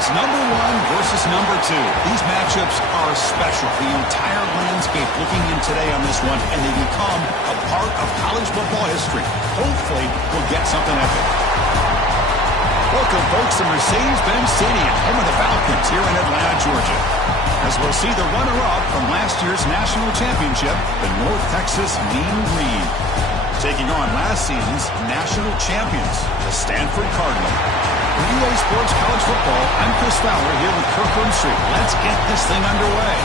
It's number 1 versus number 2. These matchups are special. The entire landscape looking in today on this one, and they become a part of college football history. Hopefully, we'll get something epic. Welcome, folks, to Mercedes-Benz Stadium, home of the Falcons here in Atlanta, Georgia. As we'll see the runner-up from last year's national championship, the North Texas Mean Green, taking on last season's national champions, the Stanford Cardinal. For UA Sports College Football, I'm Chris Fowler here with Kirk Street. Let's get this thing underway.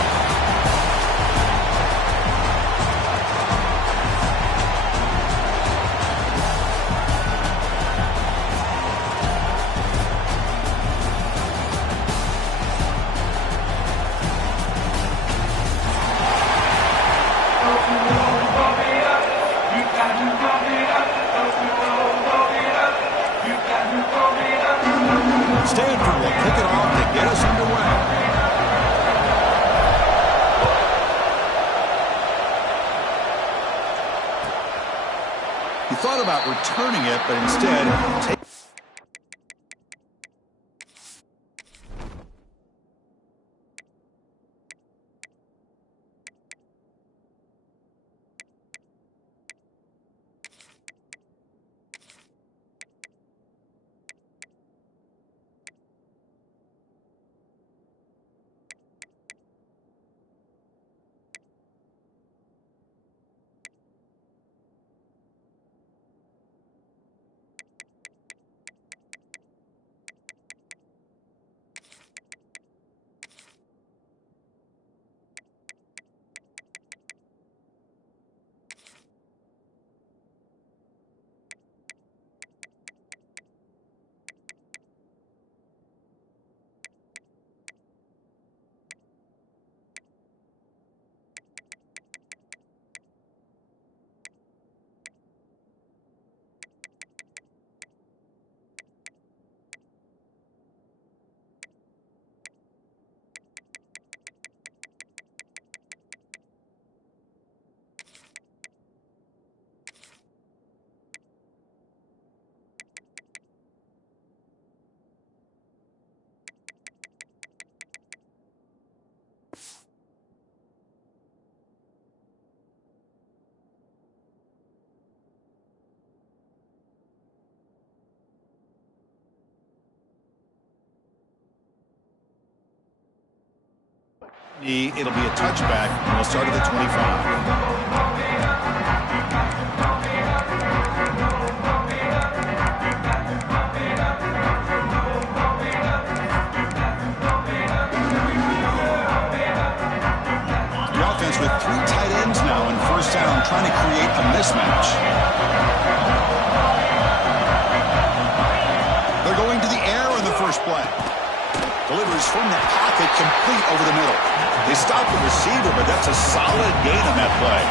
Stanford will kick it off to get us underway. He thought about returning it, but instead... It'll be a touchback, and we'll start at the 25. The offense with 3 tight ends now in first down, trying to create a mismatch. They're going to the air in the first play. Delivers from the pocket, complete over the middle. They stop the receiver, but that's a solid gain on that play.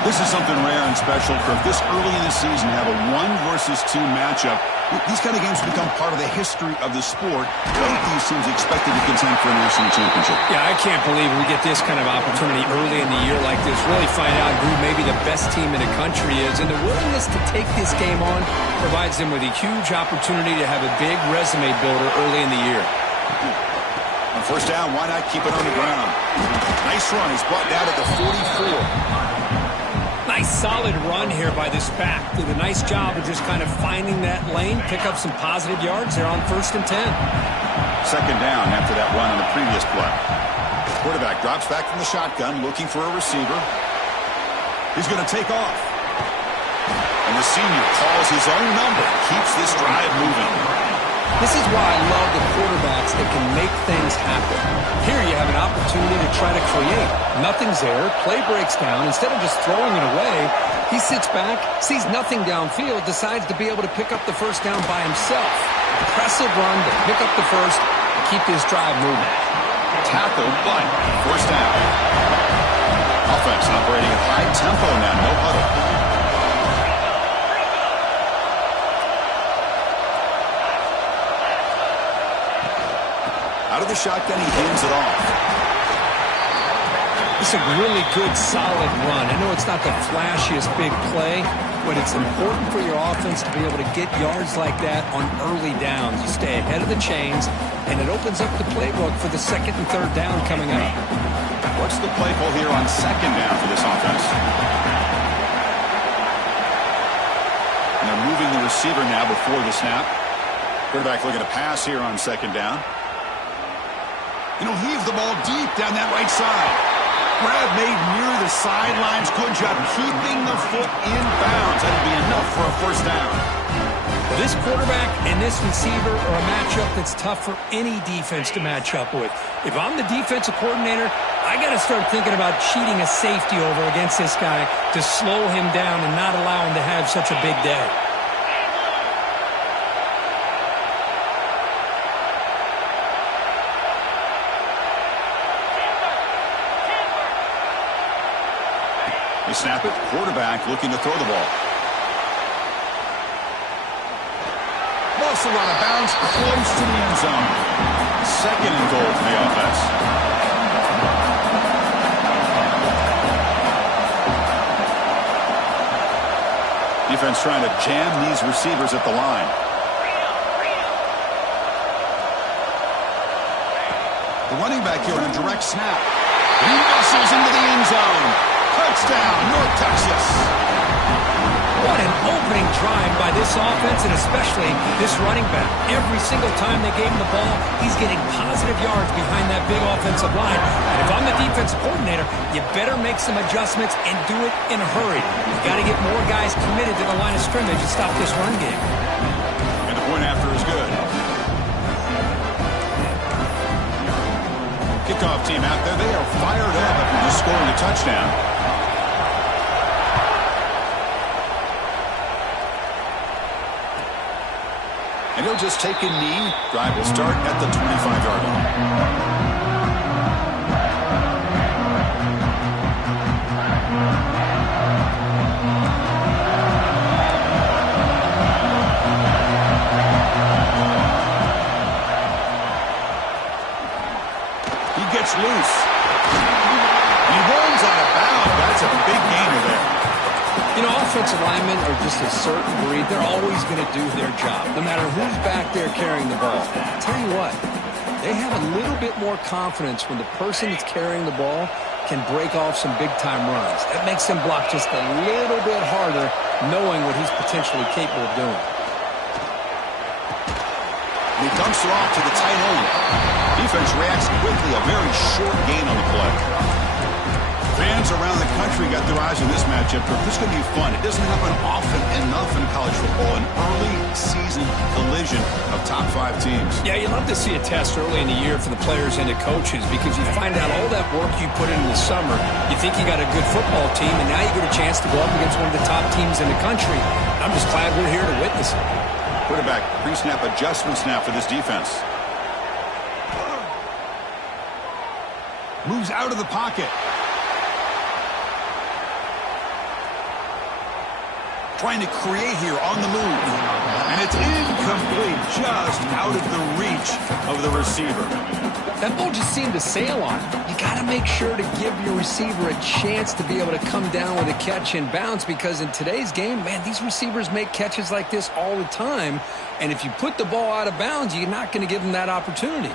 This is something rare and special, Kirk. This early in the season, have a 1 versus 2 matchup. These kind of games become part of the history of the sport. Both these teams expected to contend for a national championship. Yeah, I can't believe we get this kind of opportunity early in the year like this. Really find out who maybe the best team in the country is. And the willingness to take this game on provides them with a huge opportunity to have a big resume builder early in the year. On first down, why not keep it on the ground? Nice run. He's brought down at the 44. Nice solid run here by this back. Did a nice job of just kind of finding that lane, pick up some positive yards there on 1st and 10. Second down after that run on the previous play. Quarterback drops back from the shotgun, looking for a receiver. He's going to take off. And the senior calls his own number, keeps this drive moving. This is why I love the quarterbacks that can make things happen. Here you have an opportunity to try to create. Nothing's there. Play breaks down. Instead of just throwing it away, he sits back, sees nothing downfield, decides to be able to pick up the first down by himself. Impressive run to pick up the first and keep this drive moving. Tackled, but first down. Offense operating at high tempo now. No huddle. Out of the shotgun, he hands it off. It's a really good, solid run. I know it's not the flashiest big play, but it's important for your offense to be able to get yards like that on early downs. You stay ahead of the chains, and it opens up the playbook for the second and third down coming up. What's the play call here on second down for this offense? And they're moving the receiver now before the snap. Quarterback looking to pass here on second down. Heave the ball deep down that right side. Grab made near the sidelines. Good job keeping the foot in bounds. That'll be enough for a first down. Well, this quarterback and this receiver are a matchup that's tough for any defense to match up with. If I'm the defensive coordinator, I got to start thinking about cheating a safety over against this guy to slow him down and not allow him to have such a big day. They snap it. Quarterback looking to throw the ball. Muscle out of bounds, close to the end zone. Second and goal for the offense. Defense trying to jam these receivers at the line. The running back here on a direct snap. He muscles into the end zone. Touchdown, North Texas. What an opening drive by this offense, and especially this running back. Every single time they gave him the ball, he's getting positive yards behind that big offensive line. And if I'm the defensive coordinator, you better make some adjustments and do it in a hurry. You got to get more guys committed to the line of scrimmage and stop this run game. And the point after is good. Kickoff team out there, they are fired up after just scoring a touchdown. And he'll just take a knee. Drive will start at the 25-yard line. He gets loose. He runs out of bounds. That's a big gainer there. Offensive linemen are just a certain breed. They're always going to do their job, no matter who's back there carrying the ball. I'll tell you what, they have a little bit more confidence when the person that's carrying the ball can break off some big-time runs. That makes him block just a little bit harder, knowing what he's potentially capable of doing. And he dumps it off to the tight end. Defense reacts quickly, a very short gain on the play. Fans around the country got their eyes on this matchup, but this is going to be fun. It doesn't happen often enough in college football, an early season collision of top 5 teams. Yeah, you love to see a test early in the year for the players and the coaches because you find out all that work you put in the summer. You think you got a good football team, and now you get a chance to go up against one of the top teams in the country. I'm just glad we're here to witness it. Quarterback pre-snap adjustment snap for this defense. Moves out of the pocket. Trying to create here on the move. And it's incomplete, just out of the reach of the receiver. That ball just seemed to sail on him. You got to make sure to give your receiver a chance to be able to come down with a catch and bounce because in today's game, man, these receivers make catches like this all the time. And if you put the ball out of bounds, you're not going to give them that opportunity.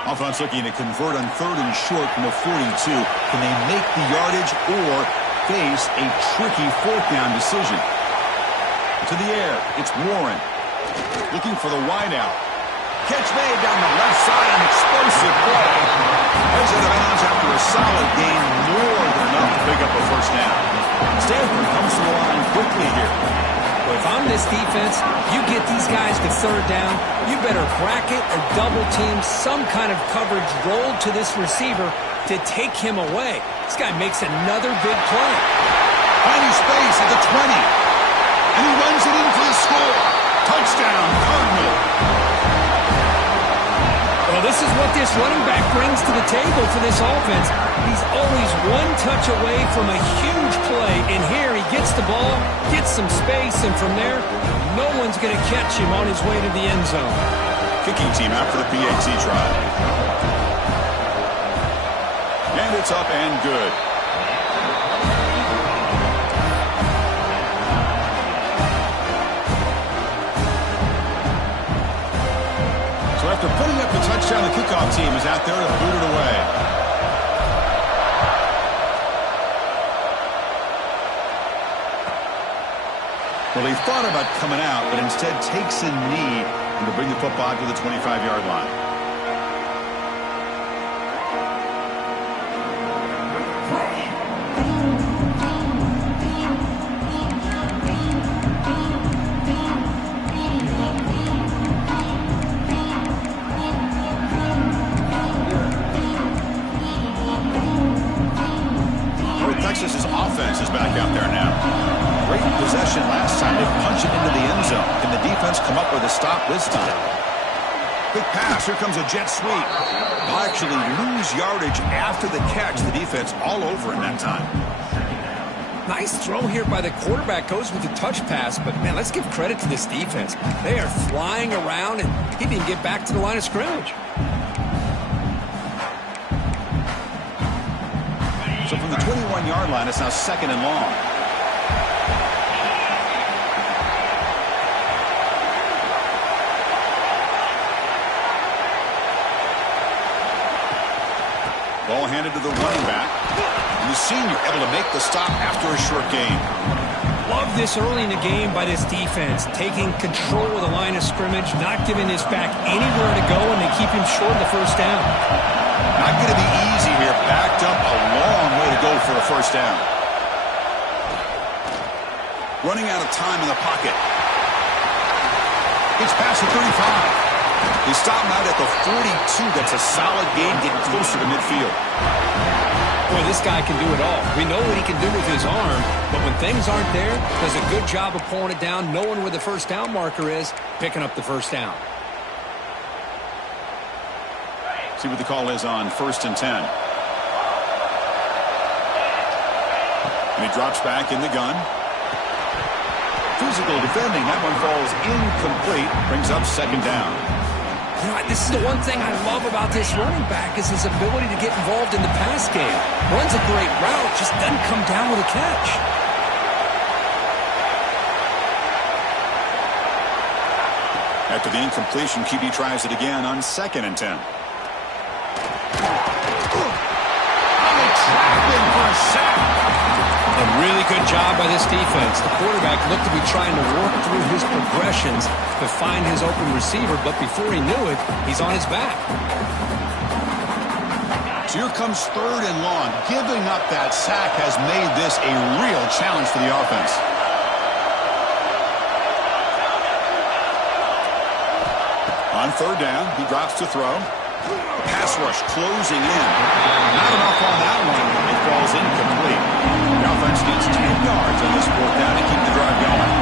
Offense looking to convert on 3rd and short from the 42. Can they make the yardage or face a tricky 4th down decision? To the air, it's Warren. Looking for the wideout. Catch made down the left side, an explosive play. Heads out of bounds after a solid gain, more than enough to pick up a first down. Stanford comes to the line quickly here. If I'm this defense, you get these guys to 3rd down, you better bracket or double team some kind of coverage rolled to this receiver to take him away. This guy makes another big play. Finding space at the 20. And he runs it in for the score. Touchdown, Cardinal. Well, this is what this running back brings to the table for this offense. He's always one touch away from a huge play, and here he gets the ball, gets some space, and from there, no one's going to catch him on his way to the end zone. Kicking team out for the PAT try. And it's up and good. So after putting up the touchdown, the kickoff team is out there to boot it away. Well, he thought about coming out, but instead takes a knee and to bring the football to the 25-yard line. Texas's offense is back out there now. Great possession last time. They punch it into the end zone. Can the defense come up with a stop this time? Quick pass. Here comes a jet sweep. They'll actually lose yardage after the catch. The defense all over in that time. Nice throw here by the quarterback. Goes with the touch pass. But, man, let's give credit to this defense. They are flying around, and he didn't get back to the line of scrimmage. So from the 21-yard line, it's now 2nd and long. Ball handed to the running back. And the senior able to make the stop after a short gain. Love this early in the game by this defense. Taking control of the line of scrimmage, not giving this back anywhere to go, and they keep him short of the first down. Not going to be easy here. Backed up a long way to go for a first down. Running out of time in the pocket. Gets past the 35. He stopped out at the 42. That's a solid gain, getting closer to midfield. Boy, this guy can do it all. We know what he can do with his arm, but when things aren't there, does a good job of pulling it down, knowing where the first down marker is, picking up the first down. See what the call is on 1st and 10. And he drops back in the gun. Physical defending. That one falls incomplete. Brings up 2nd down. You know, this is the one thing I love about this running back is his ability to get involved in the pass game. Runs a great route, just doesn't come down with a catch. After the incompletion, QB tries it again on 2nd and 10. Trapping for a sack. A really good job by this defense. The quarterback looked to be trying to work through his progressions to find his open receiver, but before he knew it, he's on his back. So here comes 3rd and long. Giving up that sack has made this a real challenge for the offense. On 3rd down, he drops to throw. Pass rush closing in. Not enough on that one. It falls incomplete. The offense needs 10 yards on this 4th down to keep the drive going.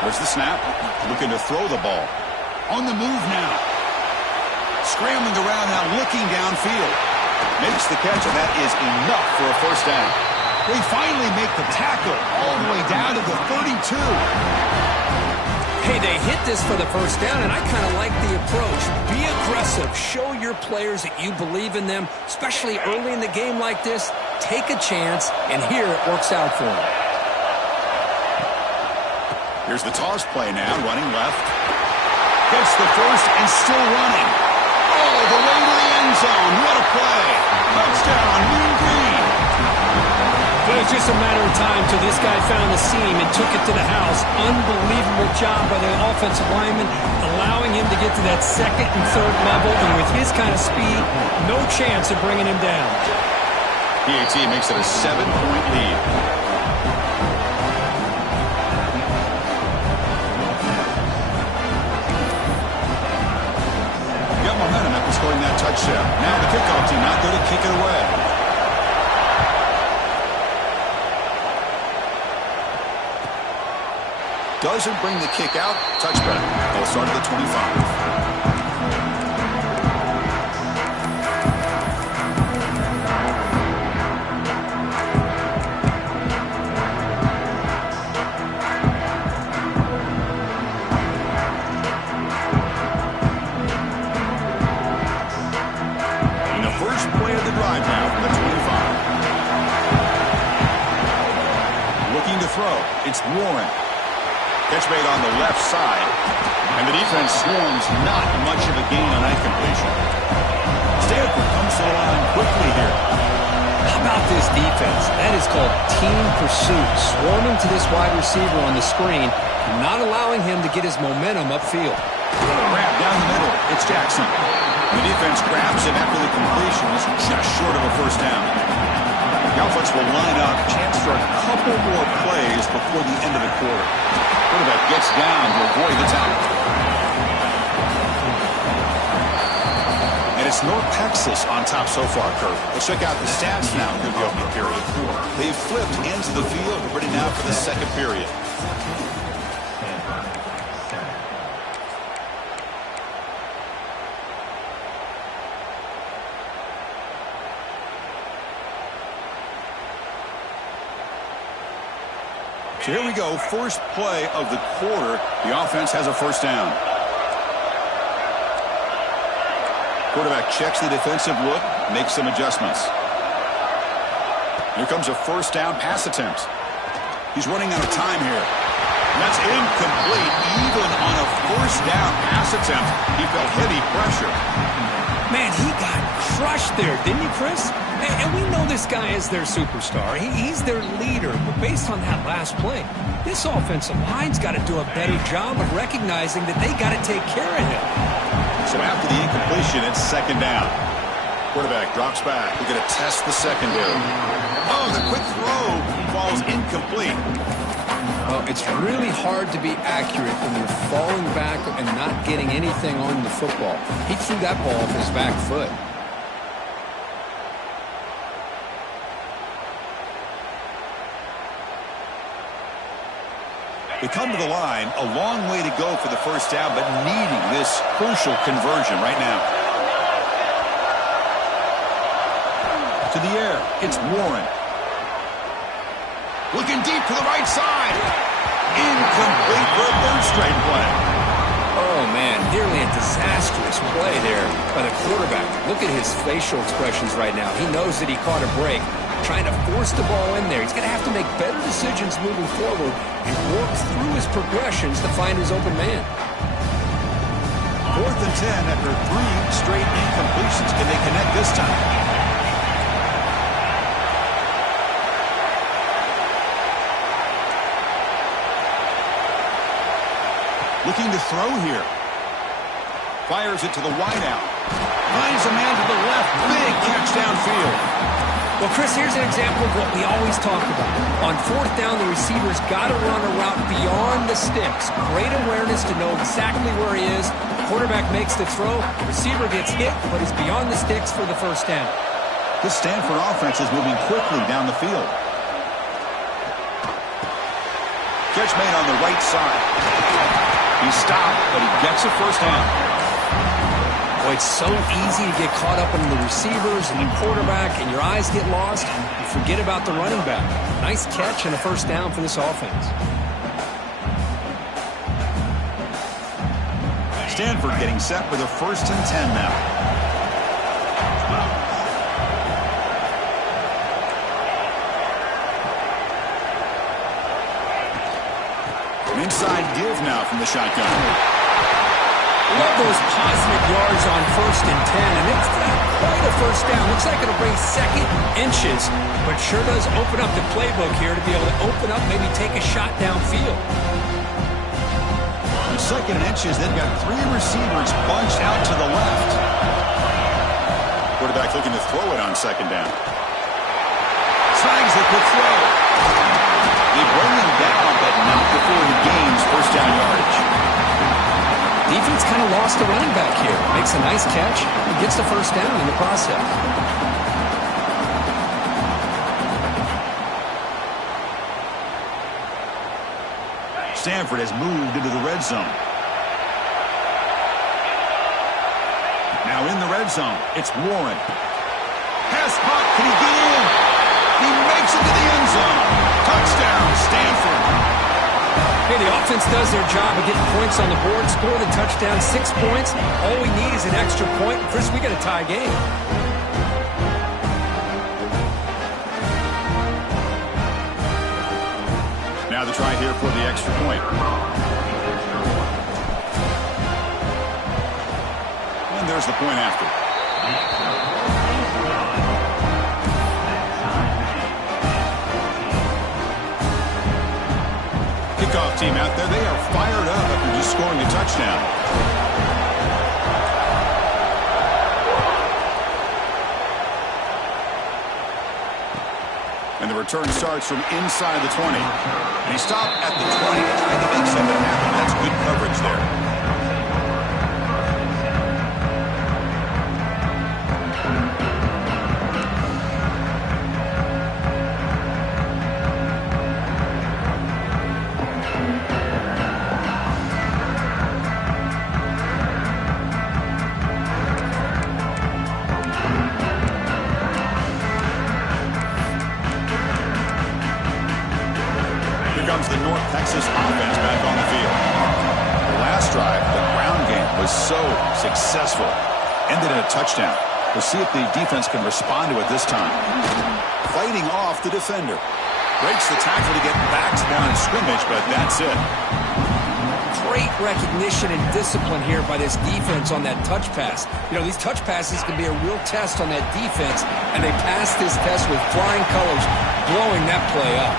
Where's the snap? Looking to throw the ball. On the move now. Scrambling around now, looking downfield. Makes the catch, and that is enough for a first down. They finally make the tackle all the way down to the 32. Hey, they hit this for the first down, and I kind of like the approach. Be aggressive. Show your players that you believe in them, especially early in the game like this. Take a chance, and here it works out for them. Here's the toss play now, running left. Gets the first and still running. All the way to the end zone. What a play. Touchdown, Mean Green. But it's just a matter of time till this guy found the seam and took it to the house. Unbelievable job by the offensive lineman, allowing him to get to that 2nd and 3rd level. And with his kind of speed, no chance of bringing him down. PAT makes it a 7-point lead. Momentum after scoring that touchdown. Now the kickoff team out there to kick it away. Doesn't bring the kick out. Touchback. They'll start at the 25. Throw. It's Warren. Catch made on the left side. And the defense swarms not much of a gain on that completion. Stanford comes to the line quickly here. How about this defense? That is called team pursuit. Swarming to this wide receiver on the screen, not allowing him to get his momentum upfield. Grab down the middle. It's Jackson. The defense grabs him after the completion. It's just short of a first down. The offense will line up, chance for a couple more plays before the end of the quarter. Quarterback gets down to avoid the tackle. And it's North Texas on top so far, Kurt. Let's check out the stats now through the opening period. They've flipped into the field, ready now for the second period. So here we go, first play of the quarter. The offense has a first down. Quarterback checks the defensive look, makes some adjustments. Here comes a first down pass attempt. He's running out of time here. And that's incomplete. Even on a first down pass attempt, he felt heavy pressure. Man, he got crushed there, didn't you, Chris? And we know this guy is their superstar. He's their leader. But based on that last play, this offensive line's got to do a better job of recognizing that they got to take care of him. So after the incompletion, it's second down. Quarterback drops back. We're going to test the secondary. Oh, the quick throw falls incomplete. Well, it's really hard to be accurate when you're falling back and not getting anything on the football. He threw that ball off his back foot. They come to the line, a long way to go for the first down, but needing this crucial conversion right now. To the air, it's Warren. Looking deep to the right side. Incomplete for a third straight play. Oh, man, nearly a disastrous play there by the quarterback. Look at his facial expressions right now. He knows that he caught a break, trying to force the ball in there. He's going to have to make better decisions moving forward and work through his progressions to find his open man. 4th and 10 after 3 straight incompletions. Can they connect this time? Looking to throw here. Fires it to the wideout. Finds a man to the left. Big catch downfield. Well, Chris, here's an example of what we always talk about. On 4th down, the receiver's got to run a route beyond the sticks. Great awareness to know exactly where he is. Quarterback makes the throw. The receiver gets hit, but is beyond the sticks for the first down. This Stanford offense is moving quickly down the field. Catch made on the right side. He stopped, but he gets a first down. Boy, it's so easy to get caught up in the receivers and the quarterback, and your eyes get lost. You forget about the running back. Nice catch and a first down for this offense. Stanford getting set for the 1st and 10 now. Inside give now from the shotgun. Love those positive yards on 1st and 10, and it's not quite a first down. Looks like it'll bring second inches, but sure does open up the playbook here to be able to open up, maybe take a shot downfield. On 2nd and inches, they've got 3 receivers bunched out to the left. Quarterback looking to throw it on 2nd down. Snags the quick throw. They bring him down, but not before he gains first down yardage. Defense kind of lost the running back here. Makes a nice catch and gets the first down in the process. Stanford has moved into the red zone. Now in the red zone, it's Warren. Pass caught. Can he get in? He makes it to the end zone. Touchdown, Stanford. Hey, the offense does their job of getting points on the board, score the touchdown, 6 points. All we need is an extra point. Chris, we got a tie game. Now the try here for the extra point. And there's the point after. Kickoff team out there, they are fired up after just scoring a touchdown. And the return starts from inside the 20. And he stopped at the 20 and tried to make something happen. That's good coverage there. Comes the North Texas offense back on the field. The last drive, the ground game was so successful. Ended in a touchdown. We'll see if the defense can respond to it this time. Fighting off the defender. Breaks the tackle to get back to the line of scrimmage, but that's it. Great recognition and discipline here by this defense on that touch pass. You know, these touch passes can be a real test on that defense, and they passed this test with flying colors, blowing that play up.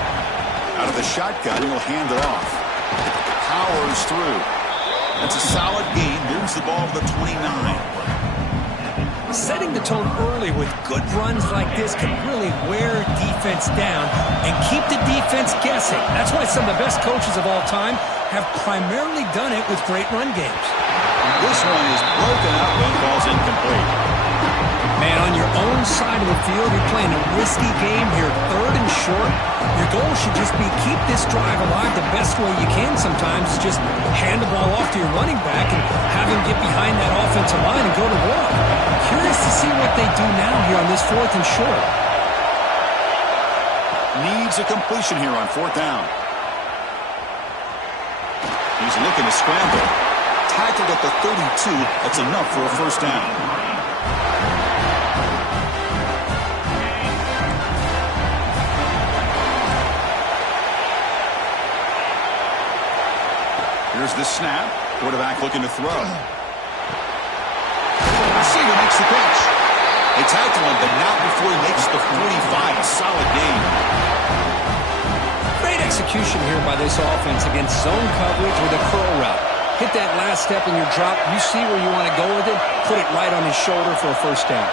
Out of the shotgun, he'll hand it off. Powers through. That's a solid gain. Moves the ball to the 29. Setting the tone early with good runs like this can really wear defense down and keep the defense guessing. That's why some of the best coaches of all time have primarily done it with great run games. This one is broken up and falls incomplete. Man, on your own side of the field, you're playing a risky game here, 3rd and short. Your goal should just be keep this drive alive the best way you can sometimes. Is just hand the ball off to your running back and have him get behind that offensive line and go to work. Curious to see what they do now here on this 4th and short. Needs a completion here on 4th down. He's looking to scramble. Tackled at the 32. That's enough for a 1st down. Here's the snap. Quarterback looking to throw. Receiver makes the pitch. They tackle him, but not before he makes the 45. A solid gain. Great execution here by this offense against zone coverage with a curl route. Hit that last step in your drop. You see where you want to go with it. Put it right on his shoulder for a 1st down.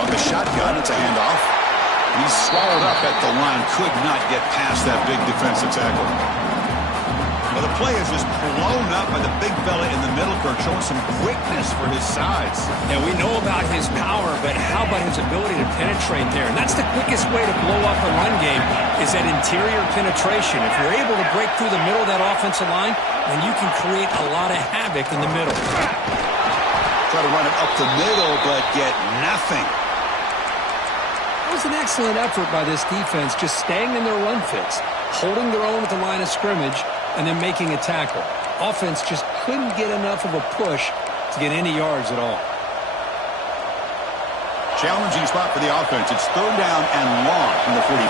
On the shotgun, it's a handoff. He's swallowed up at the line. Could not get past that big defensive tackle. Well, the play is just blown up by the big fella in the middle, Kirk, showing some quickness for his size. Yeah, we know about his power, but how about his ability to penetrate there? And that's the quickest way to blow up a run game is that interior penetration. If you're able to break through the middle of that offensive line, then you can create a lot of havoc in the middle. Try to run it up the middle, but get nothing. It was an excellent effort by this defense, just staying in their run fits, holding their own at the line of scrimmage, and then making a tackle. Offense just couldn't get enough of a push to get any yards at all. Challenging spot for the offense. It's 3rd down and long from the 45.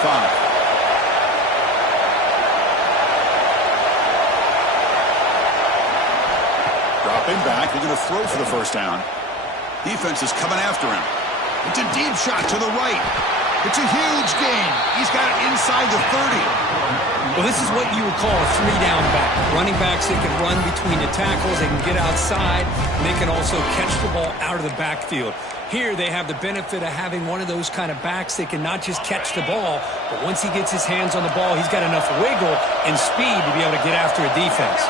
Dropping back. They're going to throw for the 1st down. Defense is coming after him. It's a deep shot to the right. It's a huge gain. He's got it inside the 30. Well, this is what you would call a 3-down back. Running backs, they can run between the tackles, they can get outside, and they can also catch the ball out of the backfield. Here, they have the benefit of having one of those kind of backs that can not just catch the ball, but once he gets his hands on the ball, he's got enough wiggle and speed to be able to get after a defense.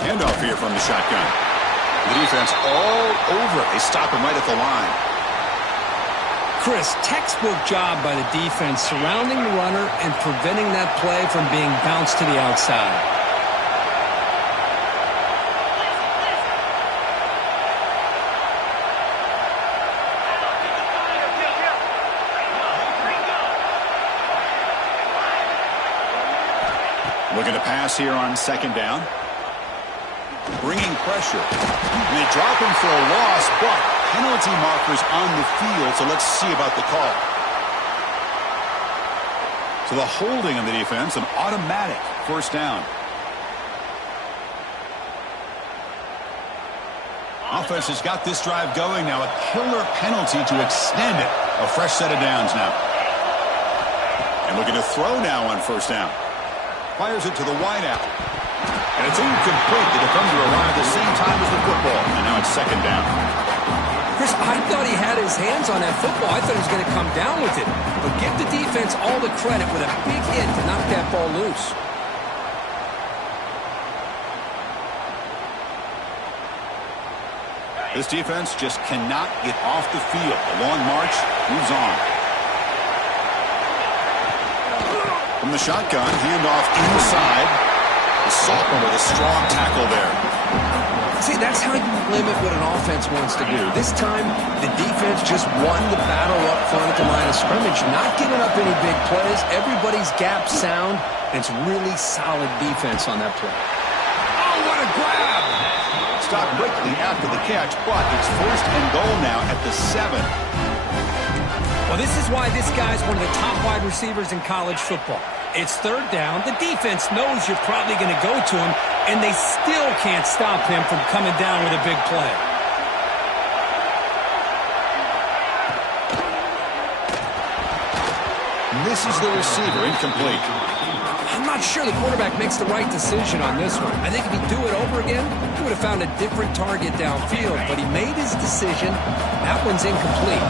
Handoff here from the shotgun. The defense all over it. They stop him right at the line. Chris, textbook job by the defense surrounding the runner and preventing that play from being bounced to the outside. Looking to pass here on second down. Bringing pressure. And they drop him for a loss, but penalty markers on the field, so let's see about the call. So the holding on the defense, an automatic first down. Offense has got this drive going now. A killer penalty to extend it. A fresh set of downs now. And looking to throw now on first down. Fires it to the wideout. And it's incomplete. The defender arrived the same time as the football. And now it's second down. Chris, I thought he had his hands on that football. I thought he was going to come down with it. But give the defense all the credit with a big hit to knock that ball loose. This defense just cannot get off the field. The long march moves on. From the shotgun, handoff inside. The sophomore with a strong tackle there. See, that's how you limit what an offense wants to do. This time, the defense just won the battle up front at the line of scrimmage, not giving up any big plays. Everybody's gap sound, and it's really solid defense on that play. Oh, what a grab! Stopped quickly after the catch, but it's first and goal now at the 7. Well, this is why this guy's one of the top wide receivers in college football. It's third down. The defense knows you're probably going to go to him, and they still can't stop him from coming down with a big play. Misses the receiver, incomplete. I'm not sure the quarterback makes the right decision on this one. I think if he'd do it over again, he would have found a different target downfield, but he made his decision. That one's incomplete.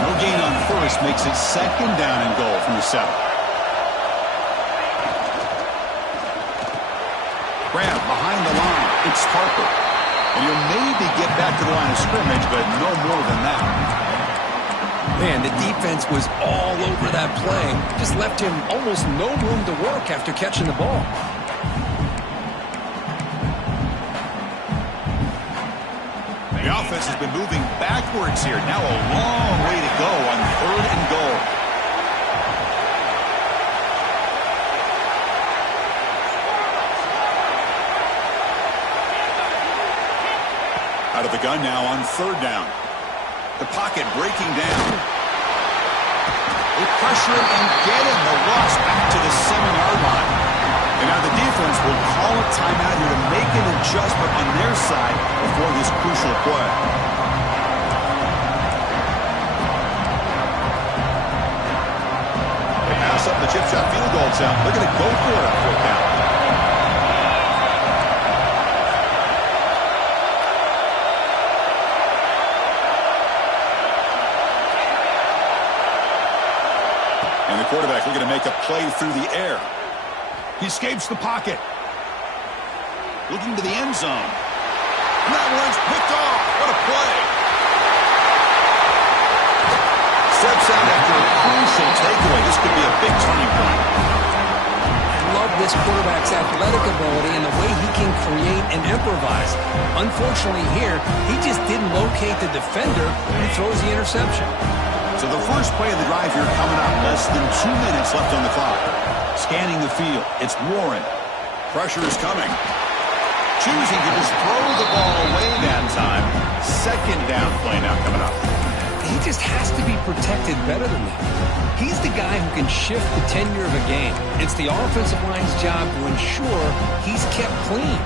No gain on first makes it second down and goal from the 7. Grab behind the line. It's Harper. And he'll maybe get back to the line of scrimmage, but no more than that. Man, the defense was all over that play. Just left him almost no room to work after catching the ball. The offense has been moving backwards here. Now a long way to go on third and goal. Out of the gun now on third down. The pocket breaking down. They pressure him and get him. The loss back to the 7-yard line. And now the defense will call a timeout here to make an adjustment on their side before this crucial play. They pass up the chip shot field goal attempt. They're going to go for it on fourth down. And the quarterback looking to make a play through the air. He escapes the pocket. Looking to the end zone. And that one's picked off. What a play. Steps out after a crucial takeaway. This could be a big turning point. I love this quarterback's athletic ability and the way he can create and improvise. Unfortunately here, he just didn't locate the defender when he throws the interception. So the first play of the drive here coming up. Less than 2 minutes left on the clock. Scanning the field. It's Warren. Pressure is coming. Choosing to just throw the ball away that time. Second down play now coming up. He just has to be protected better than that. He's the guy who can shift the tenure of a game. It's the offensive line's job to ensure he's kept clean.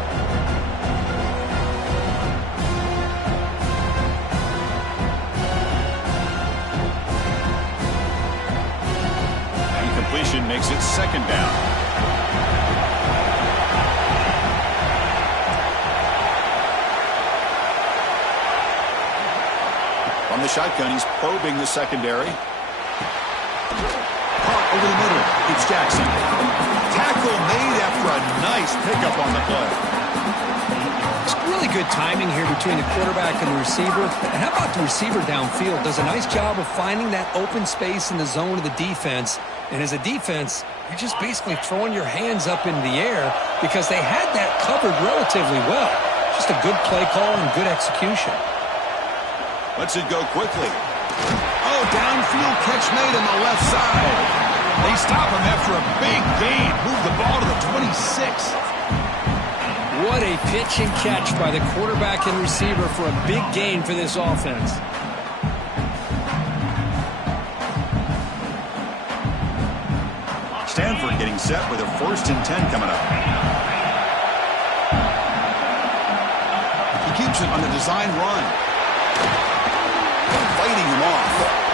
Incompletion makes it second down. On the shotgun, he's probing the secondary. Caught over the middle. It's Jackson. Tackle made after a nice pickup on the play. It's really good timing here between the quarterback and the receiver. And how about the receiver downfield? Does a nice job of finding that open space in the zone of the defense. And as a defense, you're just basically throwing your hands up into the air because they had that covered relatively well. Just a good play call and good execution. Lets it go quickly. Oh, downfield catch made on the left side. They stop him after a big gain. Move the ball to the 26. What a pitch and catch by the quarterback and receiver for a big gain for this offense. Stanford getting set with a 1st and 10 coming up. He keeps it on the design run. Fighting him off.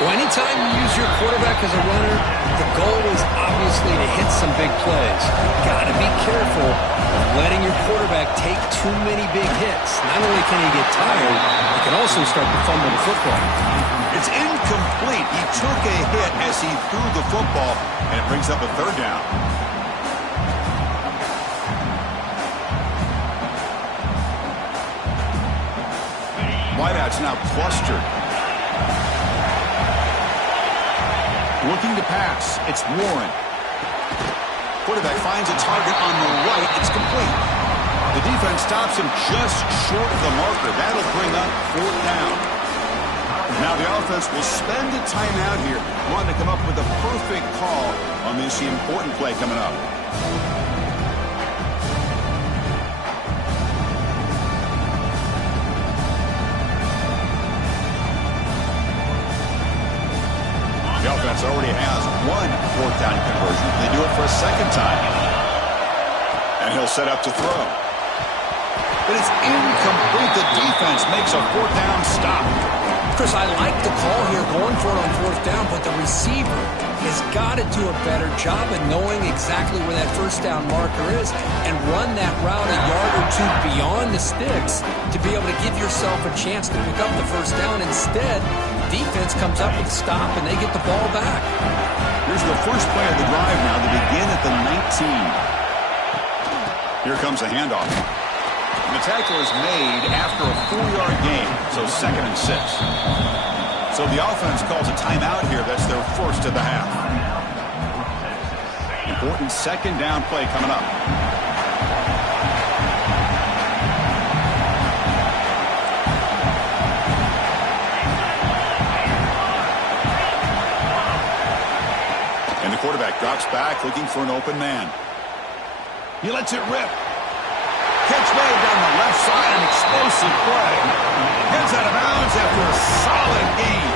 Well, anytime you use your quarterback as a runner, the goal is obviously to hit some big plays. Got to be careful of letting your quarterback take too many big hits. Not only can he get tired, he can also start to fumble the football. It's incomplete. He took a hit as he threw the football, and it brings up a 3rd down. Wideouts now clustered. Looking to pass. It's Warren. Quarterback finds a target on the right. It's complete. The defense stops him just short of the marker. That'll bring up 4th down. Now the offense will spend a timeout here, wanting to come up with a perfect call on this important play coming up. The offense already has 1 4th down conversion. They do it for a 2nd time. And he'll set up to throw. But it's incomplete. The defense makes a 4th down stop. Chris, I like the call here going for it on 4th down, but the receiver has got to do a better job of knowing exactly where that 1st down marker is and run that route a yard or 2 beyond the sticks to be able to give yourself a chance to pick up the 1st down. Instead, defense comes up with a stop and they get the ball back. Here's the first play of the drive now to begin at the 19. Here comes the handoff. And the tackle is made after a 4-yard gain, so 2nd and 6. So the offense calls a timeout here. That's their 1st of the half. Important 2nd down play coming up. And the quarterback drops back looking for an open man. He lets it rip. Catch made down the left side, an explosive play. Heads out of bounds after a solid gain.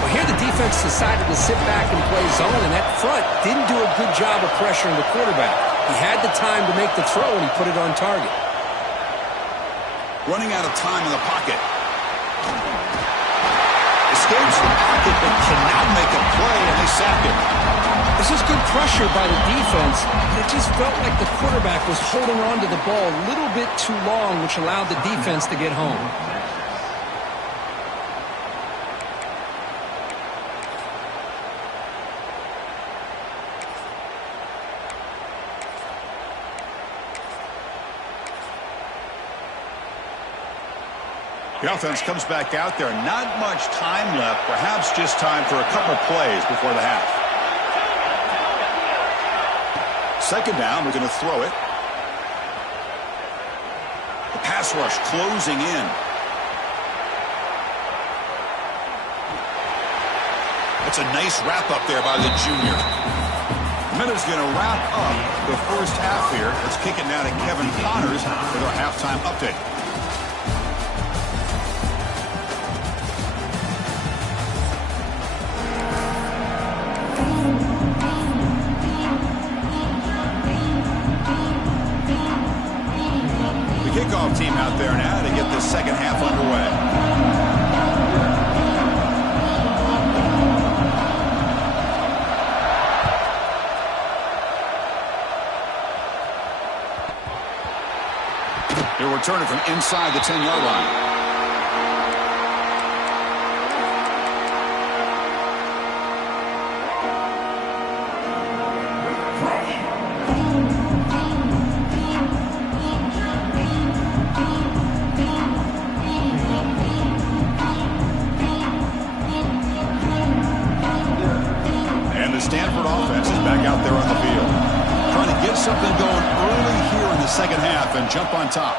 Well, here the defense decided to sit back and play zone, and that front didn't do a good job of pressuring the quarterback. He had the time to make the throw, and he put it on target. Running out of time in the pocket. Escapes the pocket, but cannot make a play, and they sack him. This is good pressure by the defense. It just felt like the quarterback was holding on to the ball a little bit too long, which allowed the defense to get home. The offense comes back out there. Not much time left. Perhaps just time for a couple plays before the half. 2nd down, we're going to throw it. The pass rush closing in. That's a nice wrap up there by the junior. Miller's going to wrap up the 1st half here. Let's kick it now to Kevin Connors with our halftime update. Kickoff team out there now to get the 2nd half underway. They're returning from inside the 10-yard line. Stanford offense is back out there on the field. Trying to get something going early here in the second half and jump on top.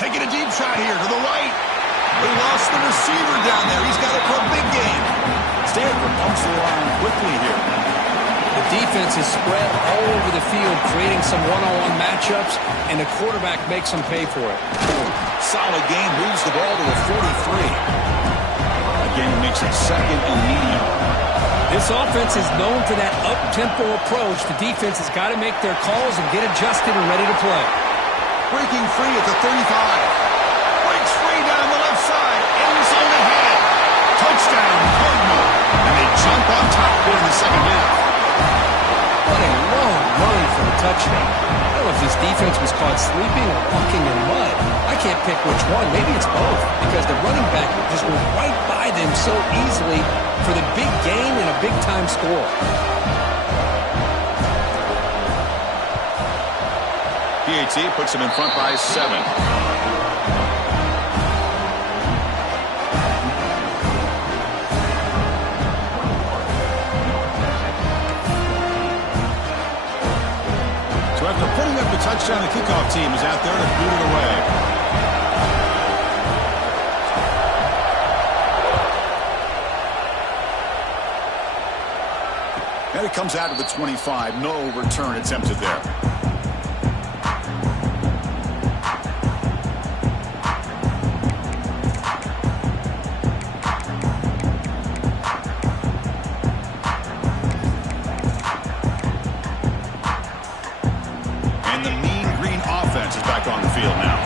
Taking a deep shot here to the right. They lost the receiver down there. He's got it for a big game. Stanford comes to the line quickly here. The defense is spread all over the field, creating some one-on-one matchups, and the quarterback makes them pay for it. Solid game, moves the ball to a 43. Again, makes it second and medium. This offense is known for that up-tempo approach. The defense has got to make their calls and get adjusted and ready to play. Breaking free at the 35. Breaks free down the left side. End zone ahead. Touchdown, Cardinal. And they jump on top here in the second half. What a long run for the touchdown. I don't know if this defense was caught sleeping or walking in mud. I can't pick which one. Maybe it's both, because the running back just went right by them so easily for the big gain and a big-time score. PAT puts them in front by 7. So after putting up the touchdown, the kickoff team is out there to boot it away. And it comes out to the 25. No return attempted there. On the field now.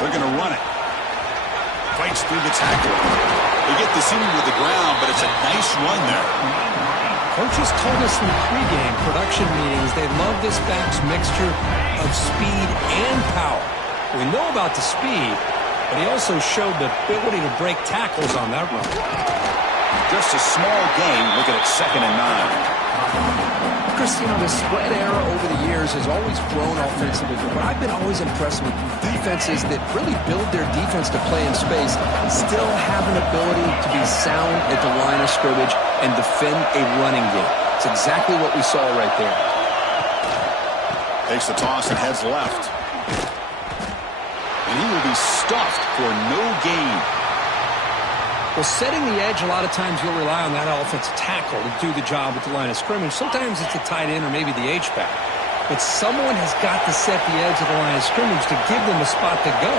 They're going to run it. Fights through the tackle. They get the senior to the ground, but it's a nice run there. Coaches told us in the pregame production meetings they love this back's mixture of speed and power. We know about the speed, but he also showed the ability to break tackles on that run. Just a small gain. Looking at 2nd and 9. Chris, the spread era over the years has always grown offensively, but I've been always impressed with defenses that really build their defense to play in space, still have an ability to be sound at the line of scrimmage and defend a running game. It's exactly what we saw right there. Takes the toss and heads left. And he will be stuffed for no gain. Well, setting the edge, a lot of times you'll rely on that offensive tackle to do the job at the line of scrimmage. Sometimes it's a tight end or maybe the H-back. But someone has got to set the edge of the line of scrimmage to give them a spot to go.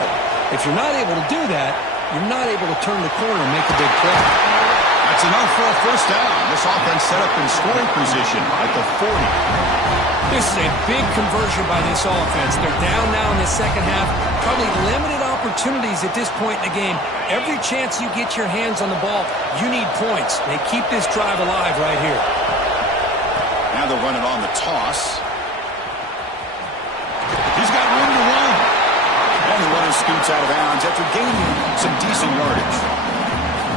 If you're not able to do that, you're not able to turn the corner and make a big play. That's enough for a first down. This offense set up in scoring position at the 40. This is a big conversion by this offense. They're down now in the second half. Probably limited opportunities at this point in the game. Every chance you get your hands on the ball, you need points. They keep this drive alive right here. Now they're running on the toss. He's got room to run. And the runner scoots out of bounds after gaining some decent yardage.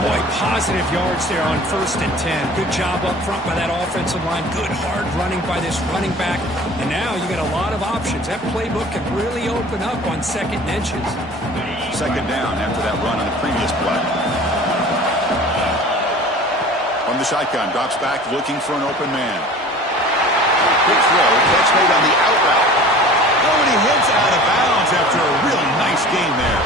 Boy, positive yards there on 1st and 10. Good job up front by that offensive line. Good hard running by this running back. And now you got a lot of options. That playbook can really open up on 2nd and inches. 2nd down after that run on the previous play. From the shotgun, drops back looking for an open man. Quick throw, catch made on the out route. Nobody hits out of bounds after a really nice game there.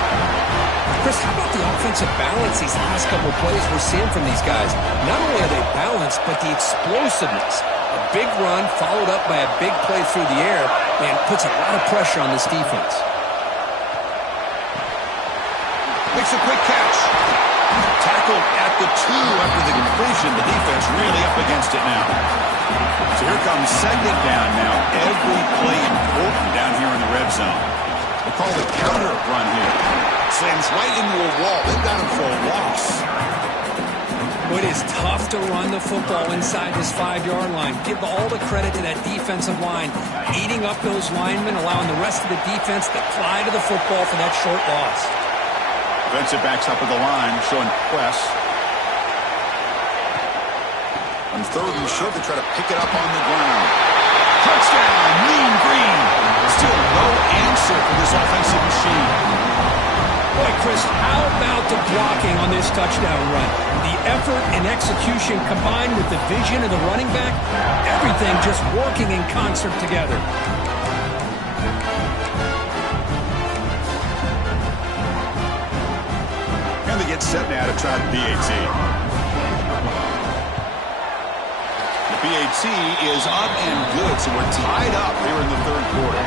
Chris, how about the offensive balance these last couple of plays we're seeing from these guys? Not only are they balanced, but the explosiveness. A big run followed up by a big play through the air, man, puts a lot of pressure on this defense. Makes a quick catch. Tackled at the 2 after the completion. The defense really up against it now. So here comes 2nd down now. Every play important down here in the red zone. They call the counter run here. Sends right into a wall. They've got him for a loss. It is tough to run the football inside this 5-yard line. Give all the credit to that defensive line, eating up those linemen, allowing the rest of the defense to fly to the football for that short loss. Defensive backs up at the line, showing press. On 3rd and short, they try to pick it up on the ground. Boy, Chris, how about the blocking on this touchdown run? The effort and execution combined with the vision of the running back, everything just working in concert together. And they get set now to try the PAT. The PAT is up and good, so we're tied up here in the third quarter.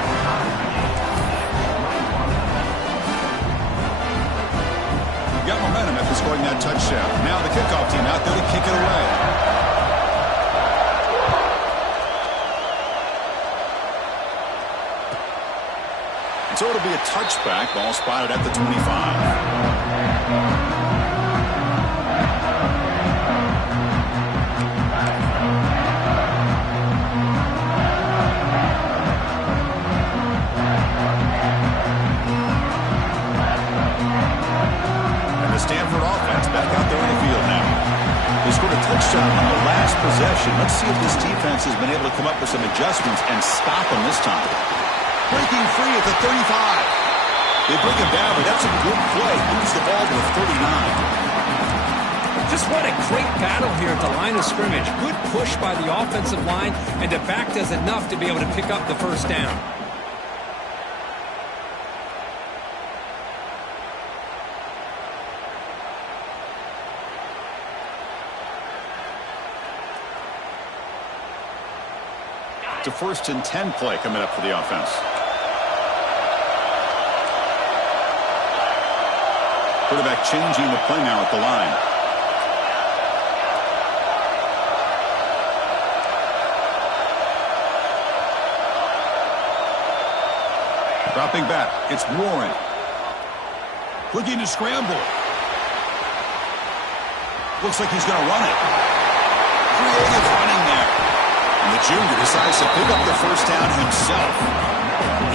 Got momentum after scoring that touchdown. Now the kickoff team out there to kick it away. And so it'll be a touchback. Ball spotted at the 25. Stanford offense back out there on the field now. They scored a touchdown on the last possession. Let's see if this defense has been able to come up with some adjustments and stop them this time. Breaking free at the 35. They bring him down, but that's a good play. Moves the ball to the 39. Just what a great battle here at the line of scrimmage. Good push by the offensive line, and the back does enough to be able to pick up the first down. It's a 1st and 10 play coming up for the offense. Quarterback changing the play now at the line. Dropping back. It's Warren. Looking to scramble. Looks like he's going to run it. Creative running there. And the junior decides to pick up the first down himself.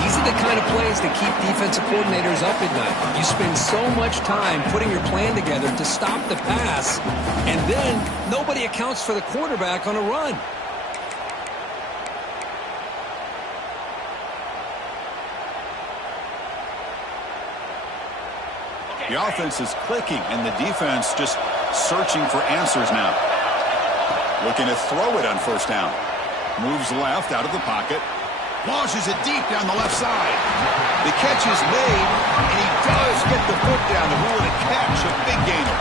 These are the kind of plays that keep defensive coordinators up at night. You spend so much time putting your plan together to stop the pass, and then nobody accounts for the quarterback on a run. The offense is clicking, and the defense just searching for answers now. Looking to throw it on first down. Moves left out of the pocket. Launches it deep down the left side. The catch is made, and he does get the foot down to rule it a catch. A big gainer.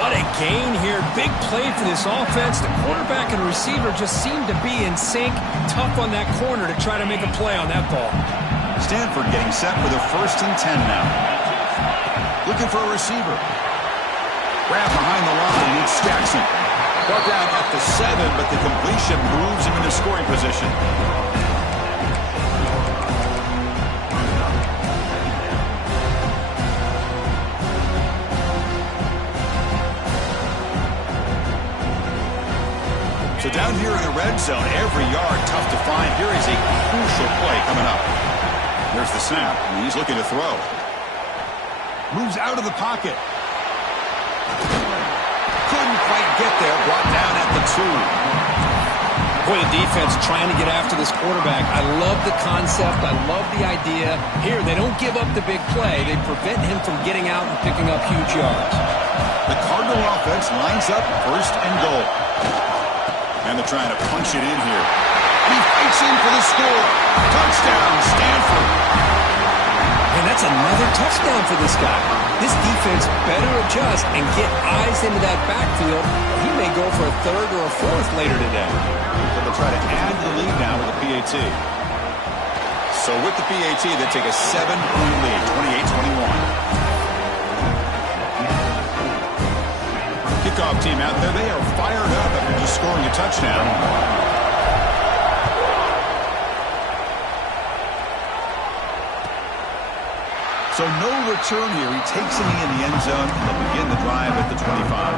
What a gain here. Big play for this offense. The quarterback and receiver just seem to be in sync. Tough on that corner to try to make a play on that ball. Stanford getting set for the 1st and 10 now. Looking for a receiver. Grab behind the line. It's Jackson. Brought down at the 7, but the completion moves him into scoring position. So down here in the red zone, every yard tough to find. Here is a crucial play coming up. There's the snap, and he's looking to throw. Moves out of the pocket. Couldn't quite get there. Brought down at the 2. Boy, the defense trying to get after this quarterback. I love the concept. I love the idea. Here, they don't give up the big play. They prevent him from getting out and picking up huge yards. The Cardinal offense lines up 1st and goal. And they're trying to punch it in here. He fights in for the score. Touchdown, Stanford. And that's another touchdown for this guy. This defense better adjust and get eyes into that backfield. He may go for a 3rd or a 4th later today. So they'll try to add the lead now with the PAT. So with the PAT, they take a 7-point lead, 28-21. Kickoff team out there, they are fired up after just scoring a touchdown. So no return here. He takes it in the end zone, and they'll begin the drive at the 25.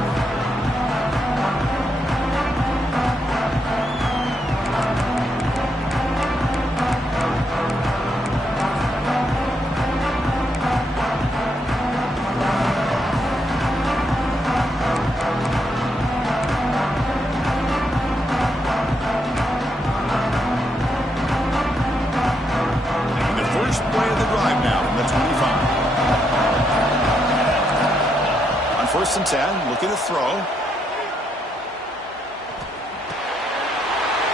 And the first play of the drive now. and 10, looking to throw.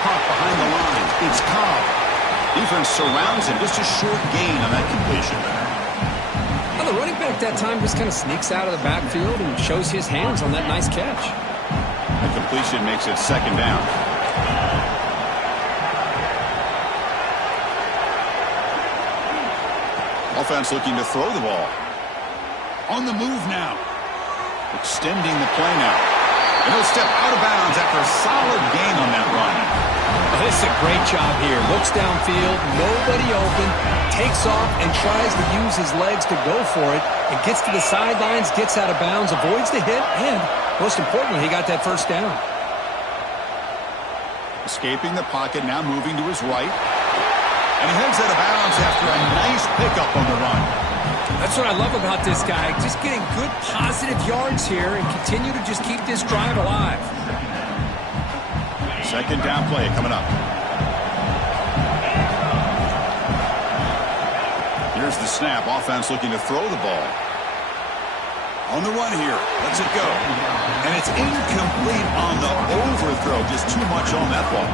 Pop behind the line. It's Cobb. Defense surrounds him. Just a short gain on that completion. Well, the running back that time just kind of sneaks out of the backfield and shows his hands on that nice catch. The completion makes it second down. Offense looking to throw the ball. On the move now. Extending the play now. And he'll step out of bounds after a solid gain on that run. Oh, this is a great job here. Looks downfield, nobody open, takes off and tries to use his legs to go for it. And gets to the sidelines, gets out of bounds, avoids the hit, and most importantly, he got that first down. Escaping the pocket, now moving to his right. And he heads out of bounds after a nice pickup on the run. That's what I love about this guy. Just getting good positive yards here and continue to just keep this drive alive. Second down play coming up. Here's the snap. Offense looking to throw the ball. On the run here. Lets it go. And it's incomplete on the overthrow. Just too much on that ball.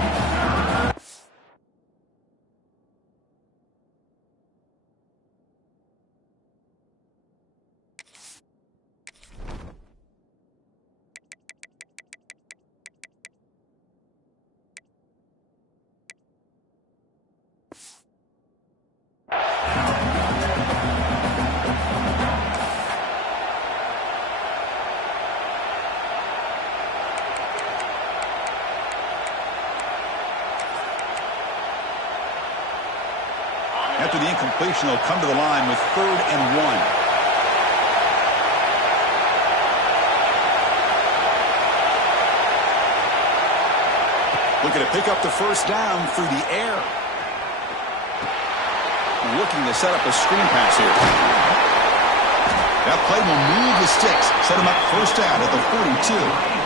After the incompletion, they'll come to the line with 3rd and 1. Looking to pick up the first down through the air. Looking to set up a screen pass here. That play will move the sticks. Set him up first down at the 42.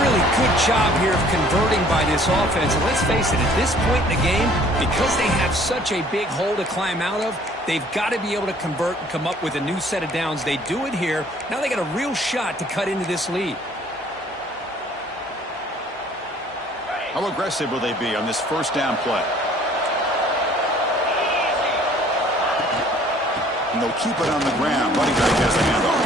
Really good job here of converting by this offense. And let's face it, at this point in the game, because they have such a big hole to climb out of, they've got to be able to convert and come up with a new set of downs. They do it here. Now they got a real shot to cut into this lead. How aggressive will they be on this first down play? And they'll keep it on the ground. Running back has a handoff.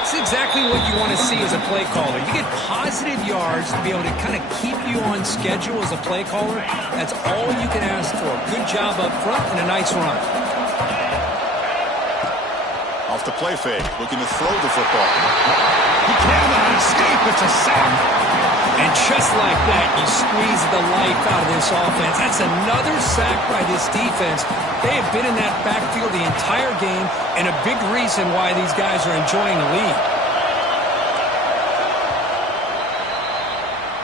It's exactly what you want to see as a play caller. You get positive yards to be able to kind of keep you on schedule as a play caller. That's all you can ask for. Good job up front and a nice run. Off the play fake, looking to throw the football. He cannot escape. It's a sack. And just like that, you squeeze the life out of this offense. That's another sack by this defense. They have been in that backfield the entire game, and a big reason why these guys are enjoying the lead.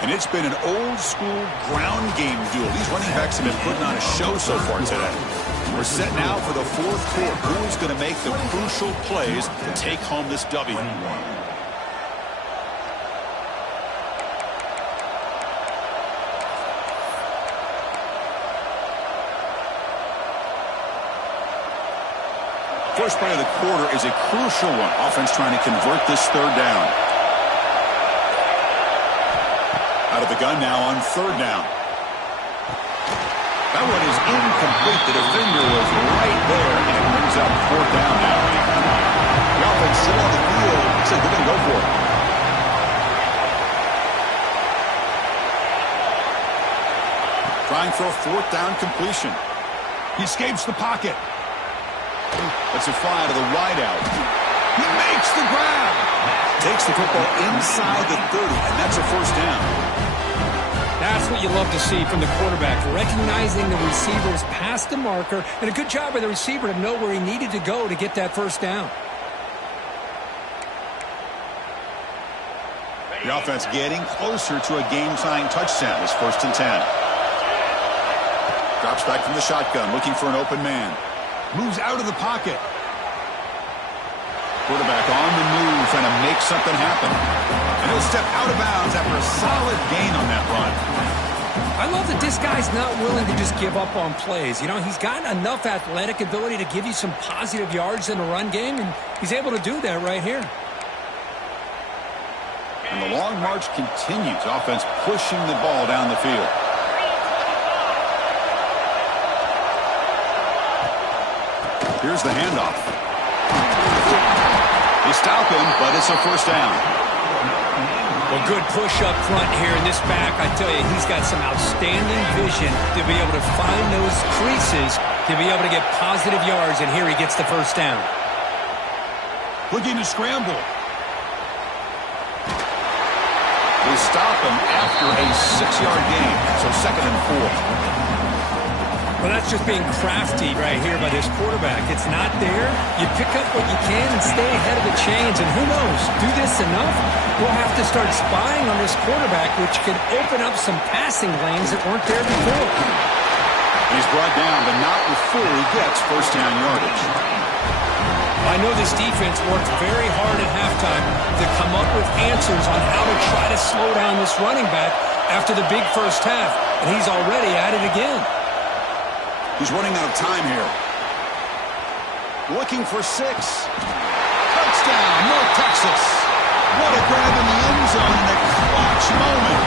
And it's been an old-school ground game duel. These running backs have been putting on a show so far today. We're set now for the fourth quarter. Who is going to make the crucial plays to take home this W? First play of the quarter is a crucial one. Offense trying to convert this 3rd down. Out of the gun now on 3rd down. That one is incomplete. The defender was right there, and it brings up 4th down now. The offense still on the field. Looks like they're going to go for it. Trying for a 4th down completion. He escapes the pocket. Let's it fly to the wideout. He makes the grab. Takes the football inside the 30, and that's a first down. That's what you love to see from the quarterback, recognizing the receiver's past the marker, and a good job by the receiver to know where he needed to go to get that first down. The offense getting closer to a game-tying touchdown. It's 1st and 10. Drops back from the shotgun, looking for an open man. Moves out of the pocket. Quarterback on the move, trying to make something happen. And he'll step out of bounds after a solid gain on that run. I love that this guy's not willing to just give up on plays. You know, he's got enough athletic ability to give you some positive yards in the run game, and he's able to do that right here. And the long march continues. Offense pushing the ball down the field. Here's the handoff. They stop him, but it's a first down. Well, good push up front here in this back. I tell you, he's got some outstanding vision to be able to find those creases, to be able to get positive yards, and here he gets the first down. Looking to scramble. They stop him after a 6-yard gain, so 2nd and 4. Well, that's just being crafty right here by this quarterback. It's not there. You pick up what you can and stay ahead of the chains. And who knows, do this enough, we'll have to start spying on this quarterback, which could open up some passing lanes that weren't there before. And he's brought down, but not before he gets first down yardage. I know this defense worked very hard at halftime to come up with answers on how to try to slow down this running back after the big first half. And he's already at it again. He's running out of time here. Looking for 6. Touchdown, North Texas. What a grab in the end zone in a clutch moment.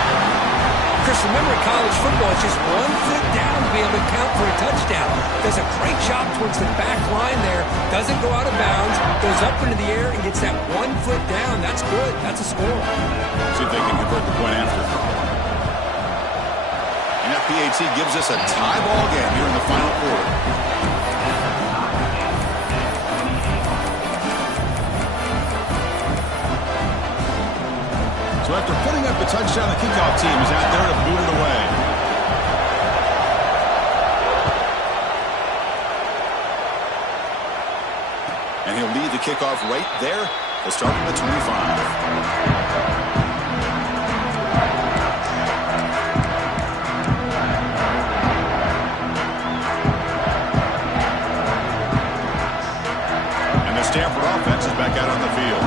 Chris, remember in college football, it's just 1 foot down to be able to count for a touchdown. Does a great job towards the back line there. Doesn't go out of bounds. Goes up into the air and gets that 1 foot down. That's good. That's a score. See if they can convert the point after. And FPAT gives us a tie ball game here in the final quarter. So after putting up the touchdown, the kickoff team is out there to boot it away. And he'll lead the kickoff right there. He'll start at the 25. Stanford offense is back out on the field.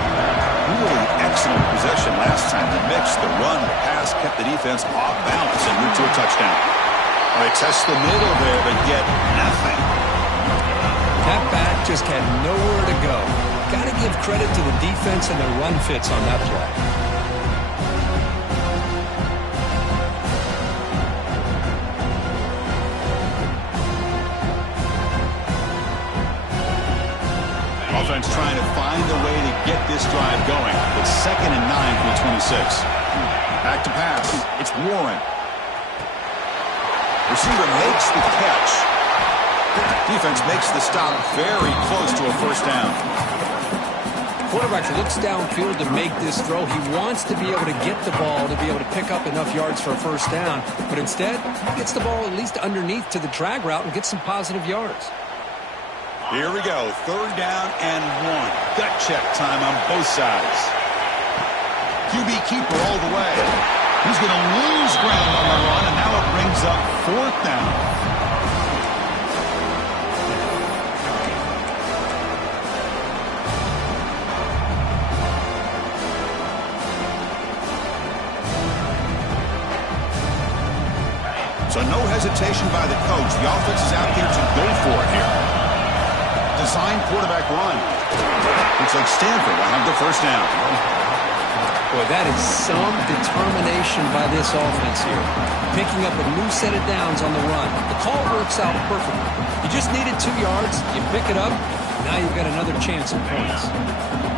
Really excellent possession last time. The mix, the run, the pass kept the defense off balance and route to a touchdown. All right, test the middle there, but yet nothing. That back just had nowhere to go. Got to give credit to the defense and their run fits on that play. Offense trying to find a way to get this drive going. It's 2nd and 9 from the 26. Back to pass. It's Warren. Receiver makes the catch. Defense makes the stop very close to a first down. Quarterback looks downfield to make this throw. He wants to be able to get the ball to be able to pick up enough yards for a first down. But instead, he gets the ball at least underneath to the drag route and gets some positive yards. Here we go, 3rd down and 1. Gut check time on both sides. QB keeper all the way. He's going to lose ground on the run, and now it brings up 4th down. So no hesitation by the coach. The offense is out there to go for it here. Designed quarterback run. Looks like Stanford will have the first down. Boy, that is some determination by this offense here. Picking up a new set of downs on the run. The call works out perfectly. You just needed 2 yards. You pick it up. Now you've got another chance at points.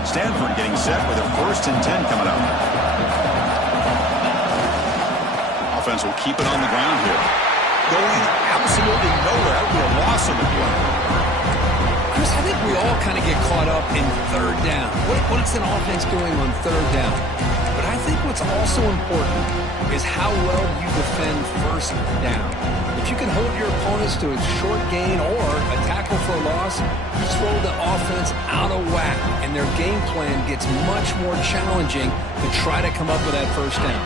Stanford getting set with a 1st and 10 coming up. Offense will keep it on the ground here. Going absolutely nowhere. That would be a loss of the play. Chris, I think we all kind of get caught up in 3rd down. What's an offense doing on 3rd down? But I think what's also important is how well you defend 1st down. If you can hold your opponents to a short gain or a tackle for a loss, you throw the offense out of whack, and their game plan gets much more challenging to try to come up with that first down.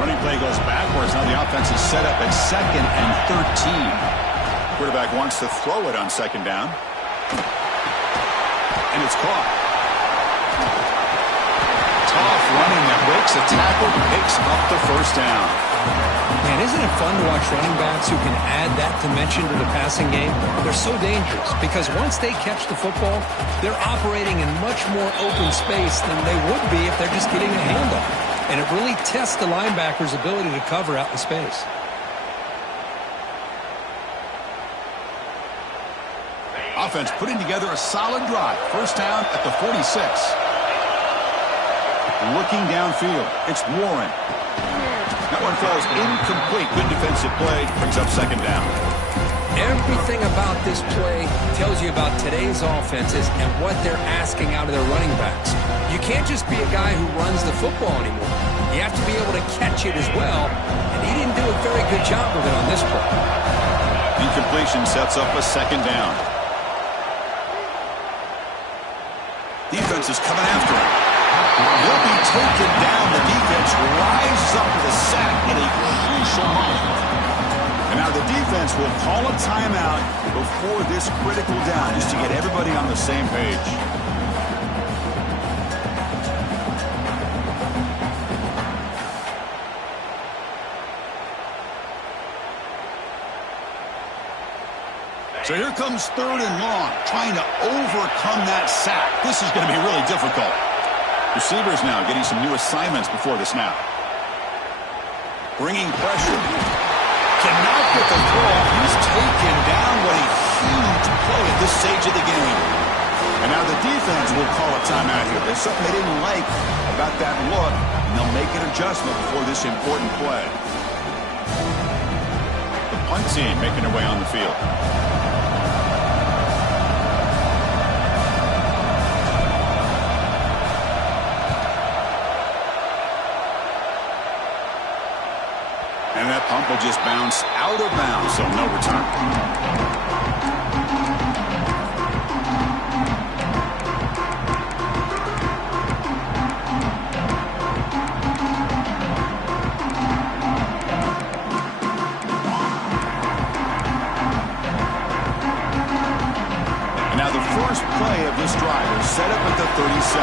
Running play goes backwards. Now the offense is set up at 2nd and 13. Quarterback wants to throw it on 2nd down. And it's caught. Tough running that breaks a tackle, picks up the first down. Man, isn't it fun to watch running backs who can add that dimension to the passing game? They're so dangerous because once they catch the football, they're operating in much more open space than they would be if they're just getting a handoff. And it really tests the linebacker's ability to cover out in space. Offense putting together a solid drive. First down at the 46. Looking downfield. It's Warren. That one falls incomplete. Good defensive play. Brings up second down. Everything about this play tells you about today's offenses and what they're asking out of their running backs. You can't just be a guy who runs the football anymore. You have to be able to catch it as well, and he didn't do a very good job of it on this play. Incompletion sets up a second down. Defense is coming after him. He'll be taken down. The defense rises up with a sack in a crucial moment. And now the defense will call a timeout before this critical down just to get everybody on the same page. So here comes third and long, trying to overcome that sack. This is going to be really difficult. Receivers now getting some new assignments before the snap. Bringing pressure. Cannot get the throw. He's taken down. What a huge play at this stage of the game. And now the defense will call a timeout here. There's something they didn't like about that look, and they'll make an adjustment before this important play. The punt team making their way on the field. And that pump will just bounce out of bounds, so no return. And now the first play of this drive is set up at the 37.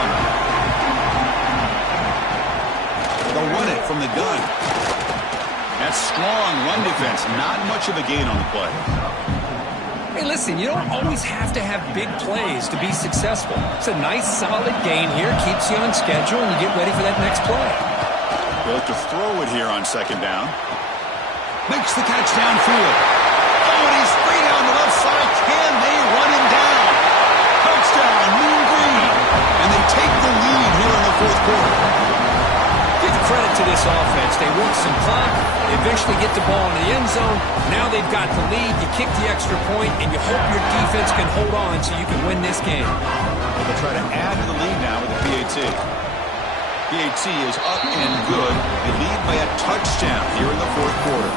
They'll run it from the gun. That strong run defense, not much of a gain on the play. Hey, listen, you don't always have to have big plays to be successful. It's a nice, solid gain here, keeps you on schedule, and you get ready for that next play. They'll look to throw it here on second down. Makes the catch downfield. Oh, and he's free down the left side. Can they run him down? Touchdown, Mean Green. And they take the lead here in the fourth quarter. Give credit to this offense. They work some clock. They eventually get the ball in the end zone. Now they've got the lead. You kick the extra point, and you hope your defense can hold on so you can win this game. Well, they'll try to add to the lead now with the PAT. PAT is up and good. They lead by a touchdown here in the fourth quarter.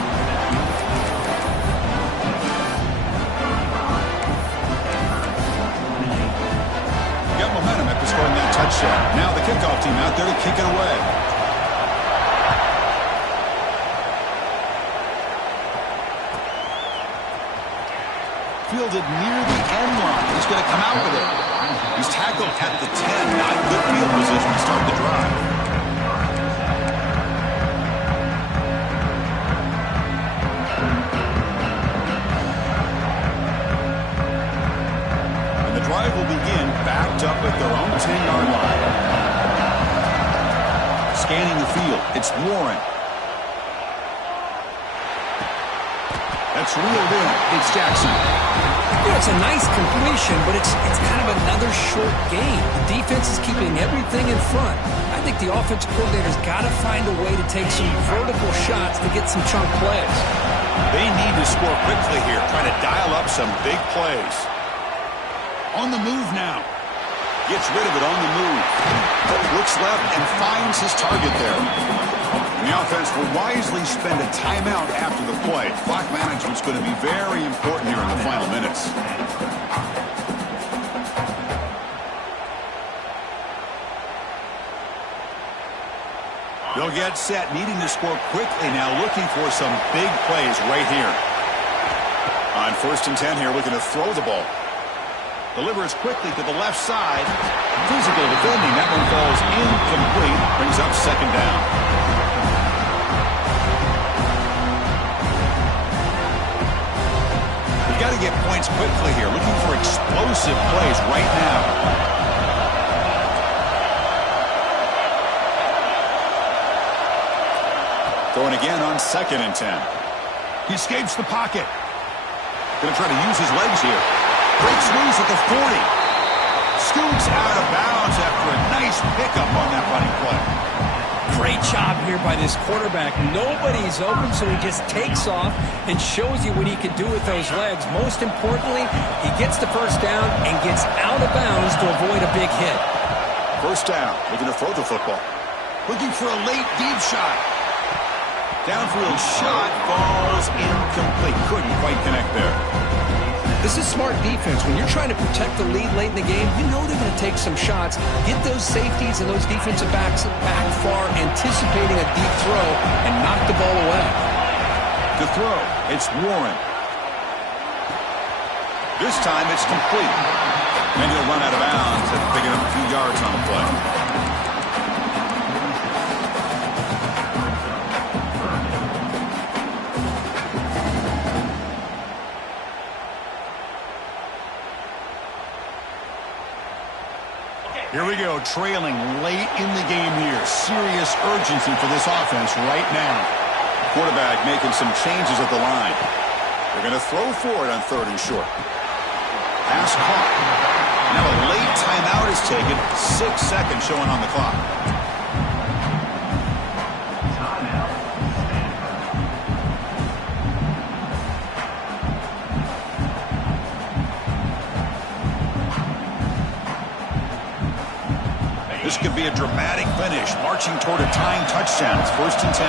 Got momentum after scoring that touchdown. Now the kickoff team out there to kick it away. Fielded near the end line. He's going to come out with it. He's tackled at the 10. Not good field position to start the drive. And the drive will begin backed up at their own 10-yard line. Scanning the field. It's Warren. That's reeled in. It's Jackson. Yeah, it's a nice completion, but it's kind of another short game. The defense is keeping everything in front. I think the offensive coordinator's got to find a way to take some vertical shots to get some chunk plays. They need to score quickly here, trying to dial up some big plays. On the move now. Gets rid of it on the move. Looks left and finds his target there. And the offense will wisely spend a timeout after the play. Clock management's going to be very important here in the final minutes. They'll get set, needing to score quickly now, looking for some big plays right here. On first and 10 here, looking to throw the ball. Delivers quickly to the left side. Physical defending. That one falls incomplete. Brings up second down. got to get points quickly here. Looking for explosive plays right now. Throwing again on 2nd and 10. He escapes the pocket. Going to try to use his legs here. Breaks loose at the 40. Scoots out of bounds after a nice pickup on that running play. Great job here by this quarterback. Nobody's open, so he just takes off and shows you what he can do with those legs. Most importantly, he gets the first down and gets out of bounds to avoid a big hit. First down, looking to throw the football. Looking for a late deep shot. Downfield shot falls incomplete. Couldn't quite connect there. This is smart defense. When you're trying to protect the lead late in the game, you know they're going to take some shots. Get those safeties and those defensive backs back far, anticipating a deep throw, and knock the ball away. To throw, it's Warren. This time it's complete. And he'll run out of bounds after picking up a few yards on the play. Here we go, trailing late in the game here. Serious urgency for this offense right now. Quarterback making some changes at the line. They're going to throw for it on 3rd and short. Pass caught. Now a late timeout is taken. 6 seconds showing on the clock. This could be a dramatic finish, marching toward a tying touchdown. It's 1st and 10.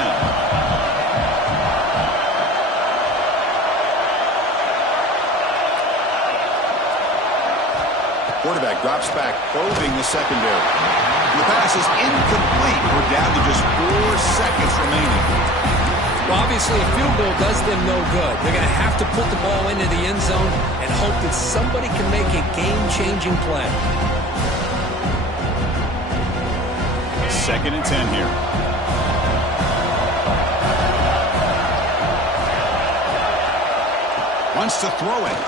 Quarterback drops back, probing the secondary. The pass is incomplete. We're down to just 4 seconds remaining. Well, obviously, a field goal does them no good. They're going to have to put the ball into the end zone and hope that somebody can make a game-changing play. 2nd and 10 here. Wants to throw it.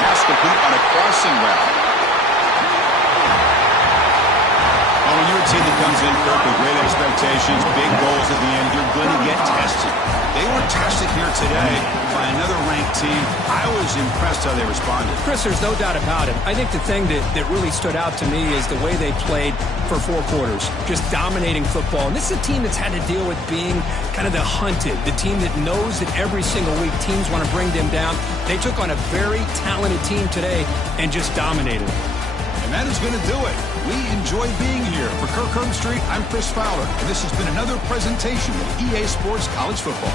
Pass complete on a crossing route. Well, when you're a team that comes in with great expectations, big goals at the end, you're going to get tested. They were tested here today by another ranked team. I was impressed how they responded. Chris, there's no doubt about it. I think the thing that really stood out to me is the way they played for 4 quarters, just dominating football. And this is a team that's had to deal with being kind of the hunted, the team that knows that every single week teams want to bring them down. They took on a very talented team today and just dominated. And that is going to do it. We enjoy being here. For Kirk Street, I'm Chris Fowler, and this has been another presentation of EA Sports College Football.